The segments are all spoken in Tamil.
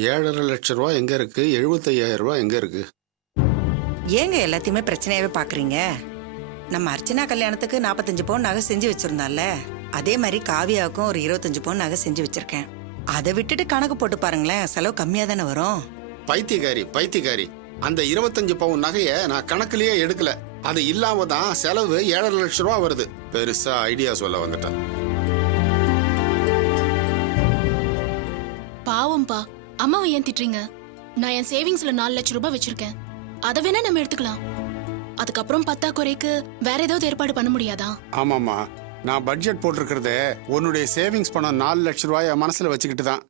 7,50,000 எங்க இருக்கு? 75,000 எங்க இருக்கு? ஏங்க எல்லாத்தையுமே பிரச்சனையாவே பாக்குறீங்க? நம்ம அர்ச்சனா கல்யாணத்துக்கு 45 பவுன் நகை செஞ்சு வச்சிருந்தால, அதே மாதிரி காவியாவுக்கும் ஒரு 25 பவுன் நகை செஞ்சு வச்சிருக்கேன். அதை விட்டுட்டு கணக்கு போட்டு பாருங்களேன், செலவு கம்மியா தானே வரும். பைத்தியக்காரி. அந்த 25 பவுன் நகைய நான் கணக்குலயே எடுக்கல. அது இல்லாம தான் செலவு 7,50,000 வருது. பெருசா ஐடியா சொல்ல வந்துட்டேன். பாவம்பா, அம்மாவை ஏன் திட்டுறீங்க? நான் என் சேவிங்ஸ்ல 4 லட்சம் ரூபாய் வச்சிருக்கேன். அதை வேணா நம்ம எடுத்துக்கலாம். அதுக்கப்புறம் பத்தாக்குறைக்கு வேற ஏதாவது ஏற்பாடு பண்ண முடியாதா? ஆமாமா, நான் பட்ஜெட் போட்டிருக்கிறதே உன்னுடைய சேவிங்ஸ் பணம் 4 லட்சம் ரூபாய மனசுல வச்சுக்கிட்டு தான்.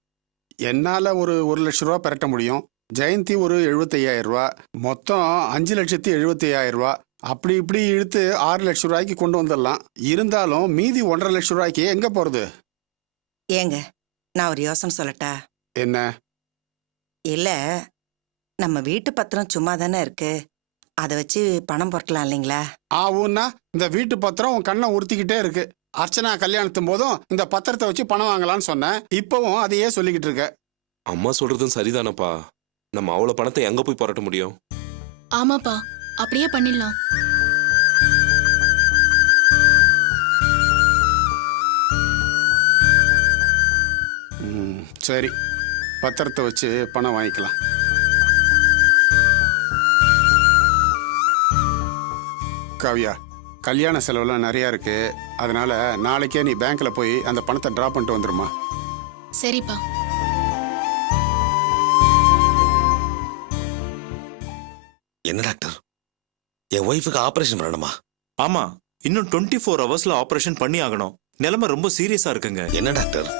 என்னால ஒரு 1 லட்சம் ரூபாய் பெரட்ட முடியும். ஜெயந்தி ஒரு 75,000, மொத்தம் 5,75,000. அப்படி இப்படி இழுத்து 6 லட்சம் ரூபாய்க்கு கொண்டு வந்துடலாம். இருந்தாலும் மீதி 1.5 லட்சம் ரூபாய்க்கு எங்க போறது? ஏங்க, நான் ஒரு யோசனை சொல்லட்டா? என்ன? இல்ல, நம்ம வீட்டு பத்திரம் சும்மா தானே இருக்கு, அதை வச்சு பணம் புரட்டலாம் இல்லைங்களா? ஆவுன்னா இந்த வீட்டு பத்திரம் உன் கண்ணை உறுத்திக்கிட்டே இருக்கு. அர்ச்சனா கல்யாணத்தும் போதும் இந்த பத்திரத்தை வச்சு பணம் வாங்கலாம்னு சொன்னேன். இப்பவும் அதையே சொல்லிக்கிட்டு இருக்க. அம்மா சொல்றதும் சரிதானப்பா. நம்ம அவ்வளவு பணத்தை எங்க போய் புரட்ட முடியும்? ஆமாப்பா, அப்படியே பண்ணிடலாம். சரி, பத்திரத்தை வச்சு பணம் வாங்கிக்கலாம். காவியா, கல்யாண செலவுலாம் நிறைய இருக்கு. அதனால நாளைக்கே நீ பேங்க்ல போய் அந்த பணத்தை டிரா பண்ணிட்டு வந்துருமா? சரிப்பா. என்ன டாக்டர், என் ஒய்ஃபுக்கு ஆபரேஷன் பண்ணணுமா? ஆமா, இன்னும் 24 ஹவர்ஸ்ல ஆபரேஷன் பண்ணி ஆகணும். நிலைமை ரொம்ப சீரியஸா இருக்குங்க. என்ன டாக்டர்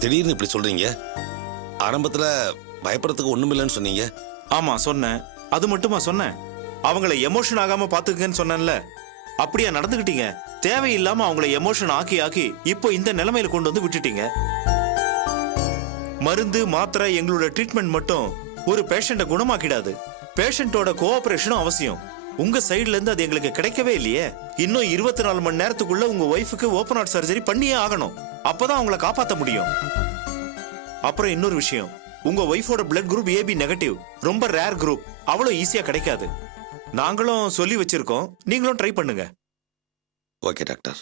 திடீர்னு இப்படி சொல்றீங்க? ஆரம்பத்துல பயப்படுறதுக்கு ஒண்ணுமில்லைன்னு சொன்னீங்க. ஆமா சொன்னேன். அது மட்டுமா சொன்னேன்? அவங்கள எமோஷன் ஆகாம பாத்துக்கங்கன்னு சொன்னேன்ல, அப்படியா நடந்துகிட்டீங்க? தேவையில்லாம அவங்கள எமோஷன் ஆக்கி இப்போ இந்த நிலைமையில கொண்டு வந்து விட்டுட்டீங்க. மருந்து மாத்திரை எங்களோட ட்ரீட்மெண்ட் மட்டும் ஒரு பேஷண்ட குணமாக்கிடாது. பேஷண்டோட கோஆபரேஷனும் அவசியம். உங்க சைடுல இருந்து அது எங்களுக்கு கிடைக்கவே இல்லையே. இன்னும் 24 மணி நேரத்துக்குள்ள உங்க ஒய்ஃபுக்கு ஓபன் ஹார்ட் சர்ஜரி பண்ணியே ஆகணும். அப்பதான் அவங்கள காப்பாற்ற முடியும். அப்புறம் இன்னொரு விஷயம், உங்க ஒய்ஃபோட பிளட் குரூப் AB நெகட்டிவ், ரொம்ப ரேர் குரூப். அவ்வளவு ஈஸியா கிடைக்காது. நாங்களும் சொல்லி வச்சிருக்கோம், நீங்களும் ட்ரை பண்ணுங்க. Okay doctor.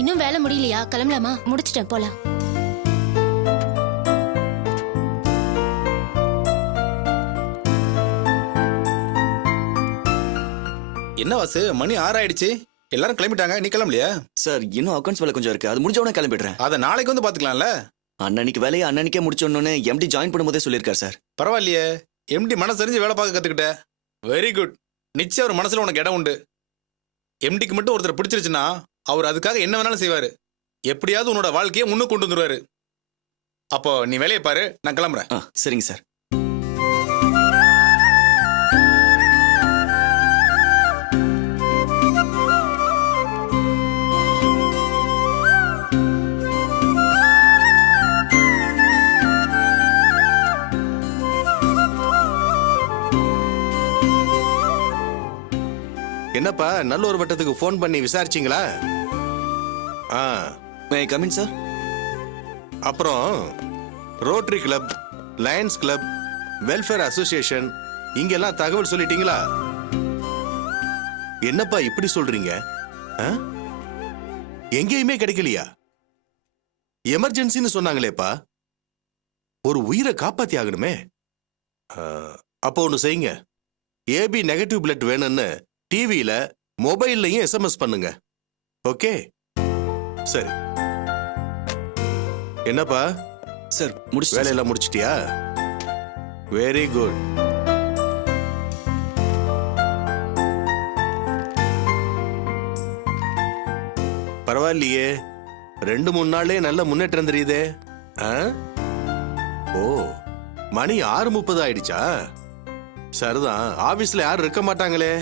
இன்னும் வேலை முடியலையா? கிளம்பலாமா? முடிச்சிட்டேன், போலாம். என்ன வாசு, மணி 6 ஆயிடுச்சு. எல்லாரும் கிளம்பிட்டாங்க, நீ கிளம்பலையா? சார், இன்னும் அக்கௌண்ட்ஸ் வேலை கொஞ்சம் இருக்கு. அது முடிஞ்ச உடனே கிளம்பிடுறேன். அதை நாளைக்கு வந்து பாத்துக்கலாம்ல. அன்னன்னைக்கு வேலையை அன்னன்னைக்கே முடிச்சோன்னு MD ஜாயின் பண்ணும்போதே சொல்லியிருக்காரு சார். பரவாயில்லையே, MD மனசறிஞ்சு வேலை பார்க்க கத்துக்கிட்ட. Very good. நிச்சயம் ஒரு மனசுல உனக்கு இடம் உண்டு. MDக்கு மட்டும் ஒருத்தர் பிடிச்சிருச்சுன்னா அவர் அதுக்காக என்ன வேணாலும் செய்வாரு. எப்படியாவது உன்னோட வாழ்க்கையை முன்னுக்கு கொண்டு வந்துருவாரு. அப்போ நீ வேலையை பாரு, நான் கிளம்புறேன். சரிங்க சார். என்னப்பா, நல்லூர் வட்டத்துக்கு ஃபோன் பண்ணி விசாரிச்சிங்களா? மே ஐ கம் இன் சார்? அப்புறம் rotary club, Lions club, welfare association இங்கெல்லாம் தகவல் சொல்லிட்டீங்களா? என்னப்பா இப்படி சொல்றீங்க? ஆ? எங்கேயுமே கிடைக்கலையா? எமர்ஜென்சின்னு சொன்னாங்களேப்பா. ஒரு உயிரை காப்பாத்தி ஆகணுமே. அப்போ ஒன்று செய்யுங்க. ஏபி நெகட்டிவ் பிளட் வேணும்னு டிவியில மொபைல்லையும் எஸ்எம்எஸ் பண்ணுங்க. ஓகே, சரி. என்னப்பா சார் முடிச்சு வேலையெல்லாம் முடிச்சிட்டியா? Very good. பரவாயில்லையே, 2-3 நாளே நல்ல முன்னேற்றம் தெரியுதே. ஆ? ஓ, மணி 6:30 ஆயிடுச்சா? சரிதான். ஆபீஸ்ல யாரும் இருக்க மாட்டாங்களே,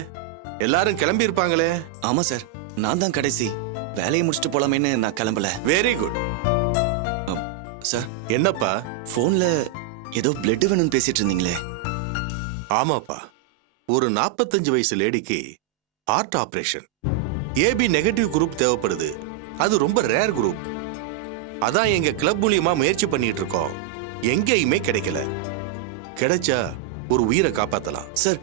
எல்லாரும் கிளம்பி இருப்பாங்களே. ஆமா சார், நான் தான் கடைசி. வேலையை முடிச்சுட்டு போலாமேன்னு நான் கிளம்பல. Very good. சார் என்னப்பா? போன்ல ஏதோ பிளட் வேணும்னு பேசிட்டு இருந்தீங்களே. ஆமாப்பா, ஒரு 45 வயசு லேடிக்கு heart operation. AB negative group தேவைப்படுது. அது ரொம்ப ரேர் குரூப். அதான் எங்க கிளப் மூலியமா முயற்சி பண்ணிட்டு இருக்கோம். எங்கேயுமே கிடைக்கல. கிடைச்சா ஒரு உயிரை காப்பாத்தலாம். சார்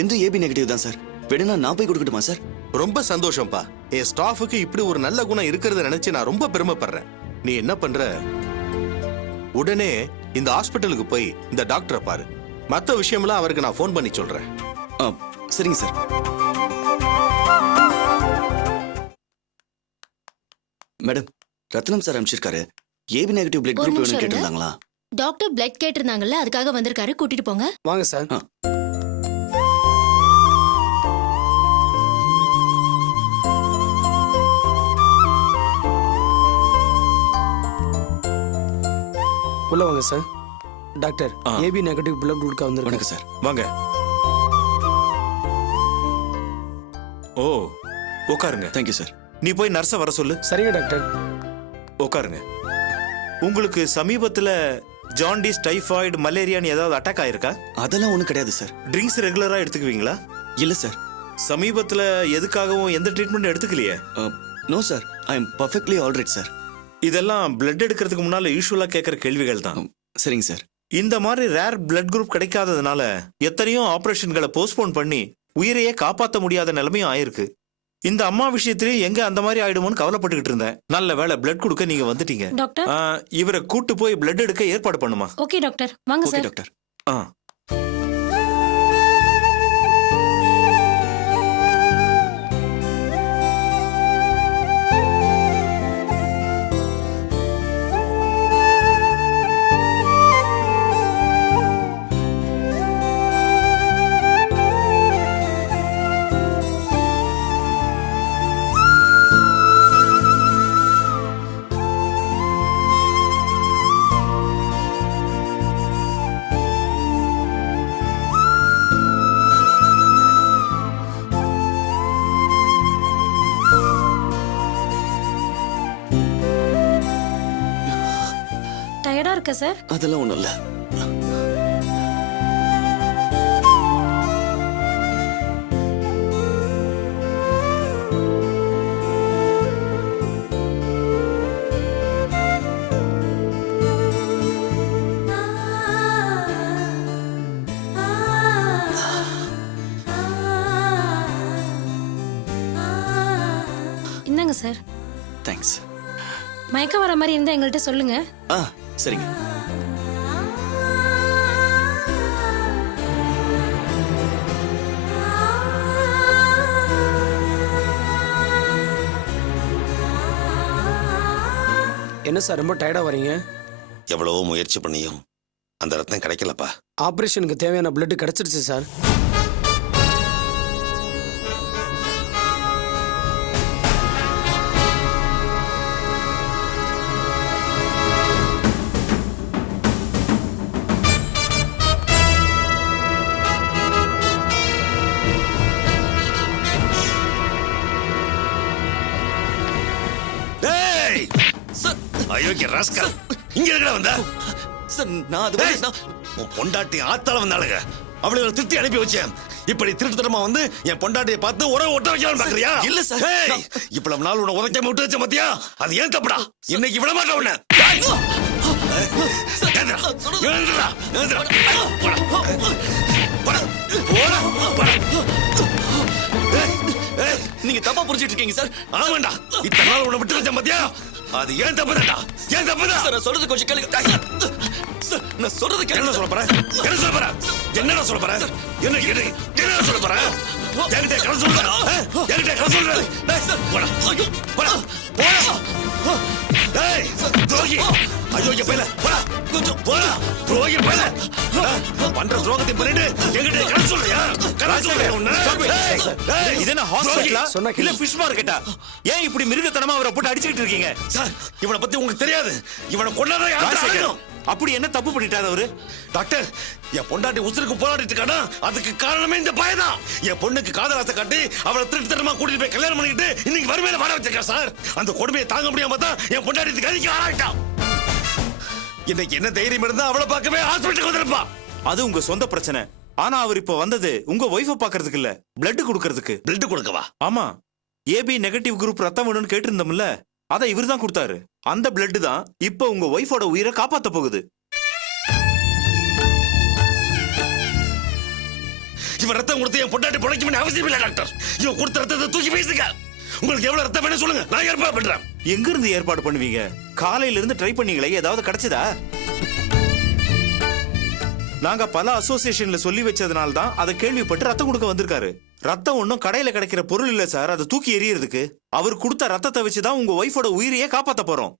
எந்த ஏபி நெகட்டிவ் தான் சார். வேணும்னா நான் போய் கொடுக்கட்டுமா சார்? ரொம்ப சந்தோஷம்ப்பா. என் ஸ்டாஃபுக்கு இப்படி ஒரு நல்ல குணம் இருக்கிறத நினைச்சு நான் ரொம்ப பெருமைப்படுறேன். நீ என்ன பண்ற, உடனே இந்த ஹாஸ்பிட்டலுக்கு போய் இந்த டாக்டரை பாரு. மற்ற விஷயம்லாம் அவருக்கு நான் ஃபோன் பண்ணி சொல்றேன். சரிங்க சார். மேடம், ரத்னம் சார் அனுப்பிச்சிருக்காரு. ஏபி நெகட்டிவ் பிளட் ஒரு குரூப் நிமிஷம் வேணும்னு இருங்க. கேட்டிருந்தாங்களா? டாக்டர் பிளட் கேட்டிருந்தாங்கல்ல, அதுக்காக வந்திருக்காரு. கூட்டிட்டு போங்க. வாங்க சார். உள்ள வாங்க sir. Doctor, AB negative blood குரூப்க்கு வந்திருக்கேன். வணக்கம் சார். வாங்க. ஓ, உட்காருங்க. Thank you sir. நீ போய் நர்ஸை வர சொல்லு. சரிங்க டாக்டர். உட்காருங்க. உங்களுக்கு சமீபத்துல ஜாண்டிஸ், டைஃபாய்டு, மலேரியான்னு ஏதாவது அட்டாக் ஆயிருக்கா? அதெல்லாம் ஒண்ணும் கிடையாது சார். ட்ரிங்க்ஸ் ரெகுலரா எடுத்துக்குவீங்களா? இல்ல சார். சமீபத்துல எதுக்காகவும் எந்த ட்ரீட்மெண்ட் எடுத்துக்கலையே? No sir, I am perfectly alright sir. இதெல்லாம் பிளட் எடுக்கிறதுக்கு முன்னால யூஸ்வலா கேட்கற கேள்விகள் தான். சரிங்க சார். இந்த மாதிரி ரேர் பிளட் குரூப் கிடைக்காததுனால எத்தனையோ ஆபரேஷன்களை போஸ்ட்போன் பண்ணி உயிரையே காப்பாற்ற முடியாத நிலைமையும் ஆயிருக்கு. இந்த அம்மா விஷயத்திலயும் எங்க அந்த மாதிரி ஆயிடுமோன்னு கவலைப்பட்டுக்கிட்டு இருந்தேன். நல்ல வேளை பிளட் கொடுக்க நீங்க வந்துட்டீங்க. டாக்டர், இவரை கூட்டு போய் பிளட் எடுக்க ஏற்பாடு பண்ணுமா? ஓகே டாக்டர், வாங்க ஓகே சார். டாக்டர். டயர்டா இருக்க சார்? அதெல்லாம் ஒண்ணும் இல்ல. இந்தாங்க சார். தேங்க்ஸ். மயக்கம் வர மாதிரி இருந்தா எங்கள்கிட்ட சொல்லுங்க. சரிங்க. என்ன சார் ரொம்ப டயர்டா வரீங்க? எவ்வளவோ முயற்சி பண்ணியும் அந்த ரத்தம் கிடைக்கலப்பா. ஆபரேஷனுக்கு தேவையான பிளட் கிடைச்சிருச்சு சார். அயோக்கிய ராஸ்கல், இங்க இருக்கடா வந்த? சார் நான் அது உன் பொண்டாட்டி ஆத்தால வந்தாளுங்க. அவளுகளை திருத்தி அனுப்பி வச்சேன். இப்படி திருட்டுத்தனமா வந்து என் பொண்டாட்டியை பார்த்து உறவு ஒட்ட வைக்கலாம்னு பாக்குறியா? இல்ல சார். இவ்வளவு நாள் உன்னை உதைக்காம விட்டு வச்ச மத்தியா? அது ஏன் தப்புடா? இன்னைக்கு விட மாட்டேன் உன்னை. நீங்க தப்பா புரிஞ்சிட்டு இருக்கீங்க சார். ஆமாண்டா, இத்தனை நாள் உன்னை விட்டு வச்சேன் பாத்தியா? அது ஏன் தப்புதான்டா, ஏன் தப்புதான்? சார் நான் சொல்றது கொஞ்சம் கேளுங்க. சார் நான் சொல்றது என்ன கேளுங்க. சொல்ல போற? என்ன சொல்ல போற? என்னடா சொல்ல போற? என்ன சொல்ல போற? என்கிட்ட கதை சொல்ற? என்கிட்ட கதை சொல்ற? போடா, போடா, போடா. டேய், துரோகி. ஐயோ, என் பையல, போடா. கொஞ்சம் போடா, துரோகி பையல. பண்ற துரோகத்தை பண்ணிட்டு என்கிட்ட கதை சொல்றியா? கதை சொல்றியா உன்னை? டேய், இது என்ன ஹாஸ்பிட்டலா சொன்னா கேளு. இல்ல ஃபிஷ் மார்க்கெட்டா? ஏன் இப்படி மிருகத்தனமா அவரை போட்டு அடிச்சுக்கிட்டு இருக்கீங்க? சார், இவனை பத்தி உங்களுக்கு தெரியாது. இவனை கொண்டாதான் யாரும் ராஜசேகர், அப்படி என்ன தப்பு பண்ணிட்டாரு அவரு? டாக்டர், என் பொண்டாட்டி உசுருக்கு போராடிட்டு இருக்கானா, அதுக்கு காரணமே இந்த பயதான். என் பொண்ணுக்கு காதலாசை காட்டி அவளை திருட்டுத்தனமா கூட்டிட்டு போய் கல்யாணம் பண்ணிக்கிட்டு இன்னைக்கு வறுமையில வாழ வச்சிருக்கா சார். அந்த கொடுமையை தாங்க முடியாம தான் என் பொண்டாட்டி கதிக்கு ஆளாயிட்டான். இன்னைக்கு என்ன தைரியம் இருந்தா அவளை பார்க்கவே ஹாஸ்பிட்டலுக்கு வந்திருப்பா. அது உங்க சொந்த பிரச்சனை. ஆனா அவர் இப்ப வந்தது உங்க ஒய்ஃபை பாக்குறதுக்கு இல்ல, பிளட் கொடுக்கறதுக்கு. பிளட் கொடுக்கவா? ஆமா, ஏபி நெகட்டிவ் குரூப் ரத்தம் வேணும்னு கேட்டிருந்தோம்ல, அதை இவர் தான் கொடுத்தாரு. அந்த பிளட் தான் இப்ப உங்க ஒய்ஃபோட உயிரை காப்பாத்த போகுது. இவன் ரத்தம் கொடுத்து என் பொண்டாட்டி பிழைக்க வேண்டிய அவசியம் இல்லை டாக்டர். இவன் கொடுத்த ரத்தத்தை தூக்கி வீசுங்க. உங்களுக்கு எவ்வளவு ரத்தம் வேணும் சொல்லுங்க, நான் ஏற்பாடு பண்றேன். எங்க இருந்து ஏற்பாடு பண்ணுவீங்க? காலையில இருந்து ட்ரை பண்ணீங்களே, ஏதாவது கிடைச்சதா? நாங்க பல அசோசியேஷன்ல சொல்லி வச்சதுனால தான் அதை கேள்விப்பட்டு ரத்தம் கொடுக்க வந்திருக்காரு. ரத்தம் ஒன்னும் கடையில கிடைக்கிற பொருள் இல்ல சார், அதை தூக்கி எறியறதுக்கு. அவர் கொடுத்த ரத்தத்தை வச்சுதான் உங்க ஒய்ஃபோட உயிரையே காப்பாத்த போறோம்.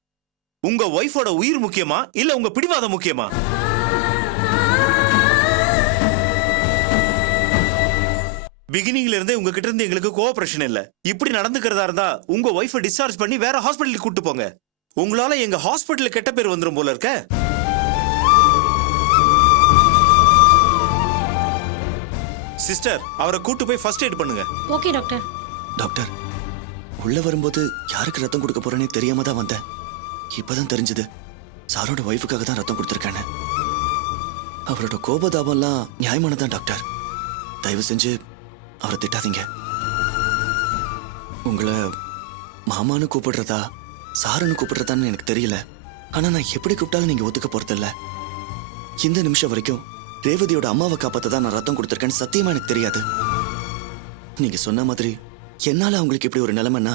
உங்க ஒய்ஃபோட உயிர் முக்கியமா இல்ல உங்க பிடிவாதம் முக்கியமா? பிகினிங்ல இருந்தே உங்ககிட்ட இருந்து எங்களுக்கு கோஆபரேஷன் இல்ல. இப்படி நடந்துக்கிறதா இருந்தா உங்க ஒய்ஃபை டிஸ்சார்ஜ் பண்ணி வேற ஹாஸ்பிட்டலுக்கு கூட்டு போங்க. உங்களால எங்க ஹாஸ்பிட்டலுக்கு கெட்ட பேர் வந்துரும் போல இருக்க. சிஸ்டர், அவரை கூட்டு போய் ஃபர்ஸ்ட் எய்ட் பண்ணுங்க. Okay doctor. டாக்டர், உள்ள வரும்போது யாருக்கு ரத்தம் கொடுக்க போறேன்னு தெரியாம தான் வந்தேன். இப்பதான் தெரிஞ்சது சாரோட ஒய்ஃபுக்காக தான் ரத்தம் கொடுத்துருக்கானே. அவரோட கோபதாபம்லாம் நியாயமானதான் டாக்டர். தயவு செஞ்சு அவரை திட்டாதீங்க. உங்களை மாமான்னு கூப்பிடுறதா சாருன்னு கூப்பிடுறதான்னு எனக்கு தெரியல. ஆனா நான் எப்படி கூப்பிட்டாலும் நீங்க ஒத்துக்க போறதில்ல. இந்த நிமிஷம் வரைக்கும் ரேவதியோட அம்மாவை காப்பாத்த தான் நான் ரத்தம் கொடுத்துருக்கேன்னு சத்தியமா எனக்கு தெரியாது. நீங்க சொன்ன மாதிரி என்னால அவங்களுக்கு இப்படி ஒரு நிலைமைன்னா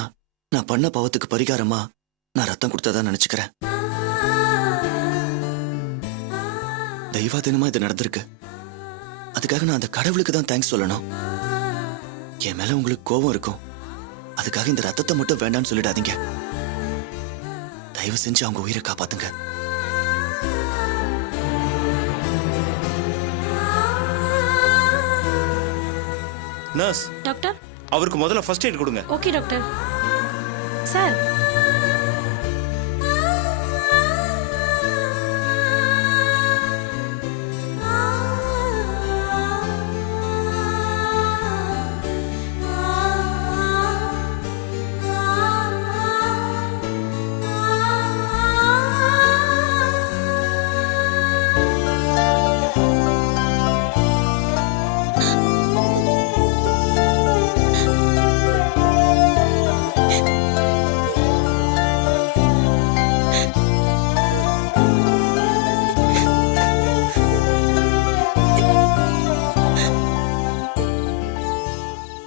நான் பண்ண பாவத்துக்கு பரிகாரமா நான் ரத்தம் கொடுத்ததா நினைச்சுக்கிறேன். தெய்வாதீனமா இது நடந்திருக்கு. அதுக்காக நான் அந்த கடவுளுக்கு தான் தேங்க்ஸ் சொல்லணும். என் மேல உங்களுக்கு கோபம் இருக்கும், அதுக்காக இந்த ரத்தத்தை மட்டும் வேண்டாம்னு சொல்லிடாதீங்க. தயவு செஞ்சு அவங்க உயிரை காப்பாத்துங்க. Nurse, doctor. அவருக்கு முதல்ல ஃபர்ஸ்ட் எய்ட் கொடுங்க. Okay doctor. சார்.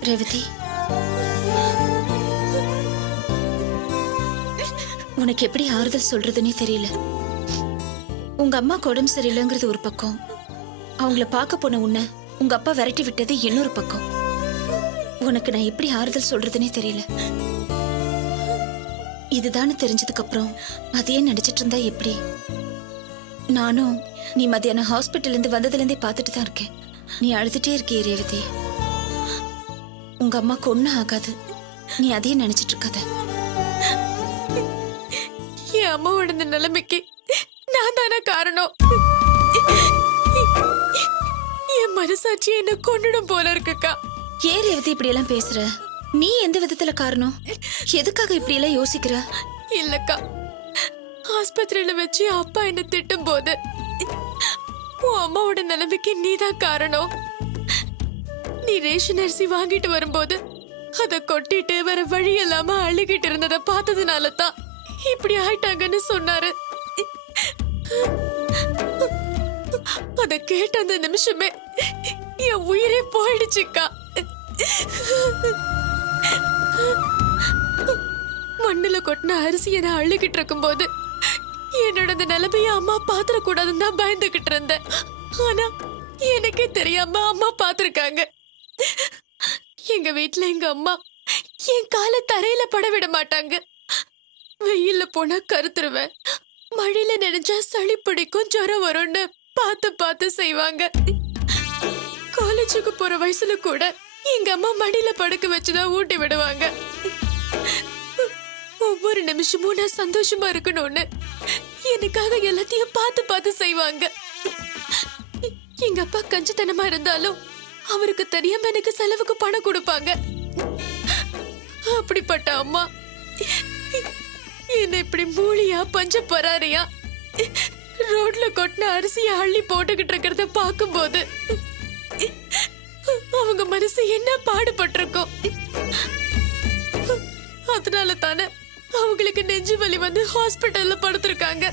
ரேவதி, உனக்கு எப்படி ஆறுதல் சொல்றதுன்னே தெரியல. உங்க அம்மாக்கு உடம்பு சரியில்லைங்கிறது ஒரு பக்கம், அவங்கள பார்க்க போன உன்னை உங்க அப்பா விரட்டி விட்டது இன்னொரு பக்கம். உனக்கு நான் எப்படி ஆறுதல் சொல்றதுன்னே தெரியல. இதுதானே தெரிஞ்சதுக்கு அப்புறம் அதையே நடிச்சிட்டு இருந்தா எப்படி? நானும் நீ மத்தியானம் ஹாஸ்பிட்டல் இருந்து வந்ததுல இருந்தே பார்த்துட்டு தான் இருக்கேன். நீ அழுதுட்டே இருக்கியே ரேவதி. உங்க அம்மாக்கு ஒண்ணும் ஆகாது, நீ அதையே நினைச்சிட்டு இருக்காத. என் அம்மாவோட இந்த நிலைமைக்கு நான் தானே காரணம். என் மனசாட்சி என்ன கொண்டுடும் போல இருக்குக்கா. ஏன் ரேவதி இப்படி எல்லாம் பேசுற? நீ எந்த விதத்துல காரணம்? எதுக்காக இப்படி எல்லாம் யோசிக்கிற? இல்லக்கா, ஆஸ்பத்திரியில வச்சு அப்பா என்ன திட்டும் போது உன் அம்மாவோட நிலைமைக்கு நீதான் காரணம். நீ ரேஷன் அரிசி வாங்கிட்டு வரும்போது அத கொட்டிட்டு வேற வழி இல்லாம அழுகிட்டு இருந்ததை பார்த்ததுனால தான் இப்படி ஆயிட்டாங்கன்னு சொன்னாரு. அத கேட்ட அந்த நிமிஷமே என் உயிரே போயிடுச்சுக்கா. மண்ணுல கொட்டின அரிசியை நான் அள்ளிக்கிட்டு இருக்கும்போது என்னோட இந்த நிலைமைய அம்மா பாத்திரக்கூடாதுன்னு தான் பயந்துகிட்டு இருந்தேன். ஆனா எனக்கே தெரியாம அம்மா பாத்திருக்காங்க. எங்க வீட்டுல எங்க அம்மா என் காலை தரையில பட விட மாட்டாங்க. வெயில்ல போனா கருத்துருவேன், மழையில நினைச்சா சளி பிடிக்கும், ஜுரம் வரும்னு பார்த்து பார்த்து செய்வாங்க. காலேஜுக்கு போற வயசுல கூட எங்க அம்மா மடியில படுக்க வச்சுதான் ஊட்டி விடுவாங்க. ஒவ்வொரு நிமிஷமும் நான் சந்தோஷமா இருக்கணும்னு எனக்காக எல்லாத்தையும் பார்த்து பார்த்து செய்வாங்க. எங்க அப்பா கஞ்சத்தனமா இருந்தாலும் அவருக்கு தெரியாம எனக்கு செலவுக்கு பணம் கொடுப்பாங்க. அப்படிப்பட்ட அம்மா என்ன இப்படி மூலியா பஞ்ச பராரியா ரோட்ல கொட்டின அரிசியை அள்ளி போட்டுக்கிட்டு இருக்கிறத பார்க்கும்போது அவங்க மனசு என்ன பாடுபட்டிருக்கும். அதனால தானே அவங்களுக்கு நெஞ்சு வலி வந்து ஹாஸ்பிட்டல்ல படுத்திருக்காங்க.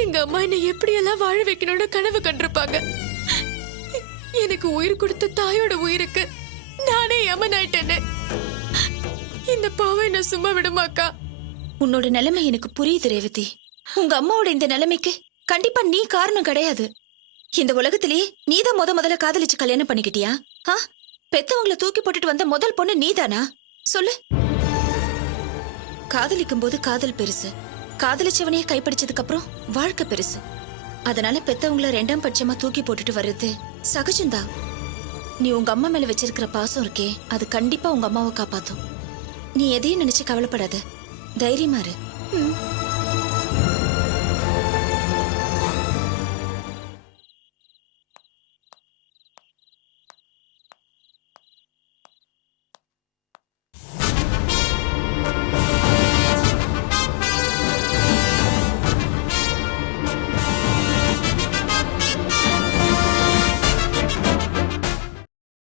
எங்க அம்மா என்னை எப்படியெல்லாம் வாழ வைக்கணும்னு கனவு கண்டிருப்பாங்க. எனக்கு உயிர் கொடுத்த தாயோட உயிருக்கு நானே யமனாயிட்டேன்னு. இந்த பாவை என்ன சும்மா விடுமாக்கா? உன்னோட நிலைமை எனக்கு புரியுது ரேவதி. உங்க அம்மாவோட இந்த நிலைமைக்கு கண்டிப்பா நீ காரணம் கிடையாது. இந்த உலகத்திலேயே நீதான் முதல்ல காதலிச்சு கல்யாணம் பண்ணிக்கிட்டியா? பெத்தவங்களை தூக்கி போட்டுட்டு வந்த முதல் பொண்ணு நீதானா? சொல்லு. காதலிக்கும் போது காதல் பெருசு, காதலிச்சவனையே கைப்பிடிச்சதுக்கு அப்புறம் வாழ்க்கை பெருசு. அதனால பெத்தவங்கள 2ஆம் பட்சமா தூக்கி போட்டுட்டு வர்றது சகஜம்தான். நீ உங்க அம்மா மேல வச்சிருக்கிற பாசம் இருக்கே, அது கண்டிப்பா உங்க அம்மாவை காப்பாத்தும். நீ எதையும் நினைச்சு கவலைப்படாத, தைரியமா இரு.